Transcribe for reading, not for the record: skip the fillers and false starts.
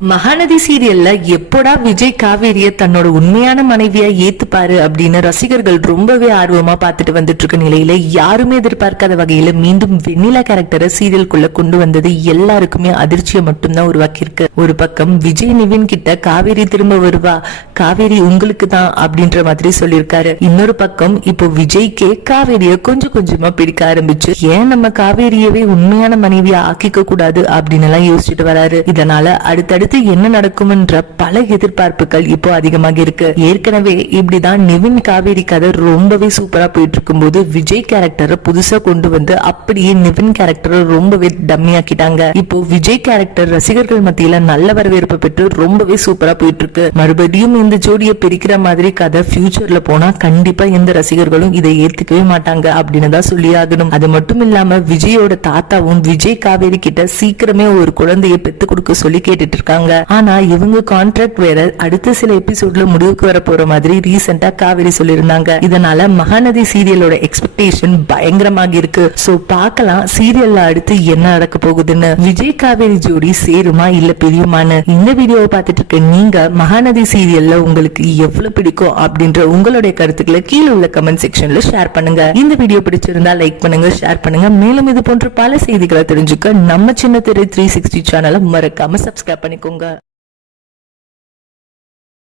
மகாநதி சீரியல்ல எப்போடா விஜய் காவேரிய தன்னோட உண்மையான மனைவியா ஏத்துப்பாரு அப்படின்னு ரசிகர்கள் ரொம்பவே ஆர்வமா பார்த்துட்டு வந்துட்டு இருக்க நிலையில யாருமே எதிர்பார்க்காத வகையில மீண்டும் வெண்ணிலா கேரக்டரை சீரியலுக்குள்ள கொண்டு வந்தது எல்லாருக்குமே அதிர்ச்சியை மட்டும்தான் உருவாக்கி இருக்கு. ஒரு பக்கம் விஜய் நிவின் கிட்ட காவேரி திரும்ப வருவா, காவேரி உங்களுக்கு தான் அப்படின்ற மாதிரி சொல்லியிருக்காரு. இன்னொரு பக்கம் இப்போ விஜய்க்கே காவேரிய கொஞ்சம் கொஞ்சமா பிடிக்க ஆரம்பிச்சு ஏன் நம்ம காவேரியவே உண்மையான மனைவியா ஆக்கிக்க கூடாது அப்படின்னு எல்லாம் யோசிச்சுட்டு வராரு. இதனால அடுத்தடுத்து என்ன நடக்கும்ன்ற பல எதிர்பார்ப்புகள் இப்போ அதிகமாக இருக்கு. ஏற்கனவே இப்படிதான் நிவின் காவேரி கதை ரொம்பவே சூப்பரா போயிட்டு இருக்கும் போது விஜய் கேரக்டரை புதுசா கொண்டு வந்து அப்படியே நிவின் கேரக்டரை ரொம்பவே டம்மி ஆக்கிட்டாங்க. இப்போ விஜய் கேரக்டர் ரசிகர்கள் மத்தியில நல்ல வரவேற்பு பெற்று ரொம்பவே சூப்பரா போயிட்டு இருக்கு. மறுபடியும் இந்த ஜோடியை பிரிக்கிற மாதிரி கதை ஃபியூச்சர்ல போனா கண்டிப்பா எந்த ரசிகர்களும் இதை ஏத்துக்கவே மாட்டாங்க அப்படின்னு தான் சொல்லி ஆகணும். அது மட்டும் இல்லாம விஜயோட தாத்தாவும் விஜய் காவேரி கிட்ட சீக்கிரமே ஒரு குழந்தையை பெத்து கொடுக்க சொல்லி கேட்டுட்டு இருக்காங்க. ஆனா இவங்க கான்ட்ராக்ட் வேற அடுத்த சில எபிசோட்ல முடிவுக்கு வர போற மாதிரி ரீசெண்டா காவேரி சொல்லிருந்தாங்க. இதனால மகாநதி சீரியலோட எக்ஸ்பெக்டேஷன் பயங்கரமாக இருக்கு. சோ பார்க்கலாம் சீரியல்ல அடுத்து என்ன நடக்க போகுதுன்னு. விஜய் காவேரி ஜோடி சேருமா இல்ல பிரியுமான்னு இந்த வீடியோவை பார்த்துட்டு இருக்க நீங்க மகாநதி சீரியல்ல உங்களுக்கு எவ்வளவு பிடிக்கும் அப்படின்ற உங்களுடைய கருத்துக்களை கீழே உள்ள கமெண்ட் செக்ஷன்ல ஷேர் பண்ணுங்க. இந்த வீடியோ பிடிச்சிருந்தா லைக் பண்ணுங்க, ஷேர் பண்ணுங்க. மேலும் இது போன்ற பல செய்திகளை தெரிஞ்சுக்க நம்ம சின்ன திரை 360 சேனலை மறக்காம சப்ஸ்கிரைப் பண்ணிக்கோங்க.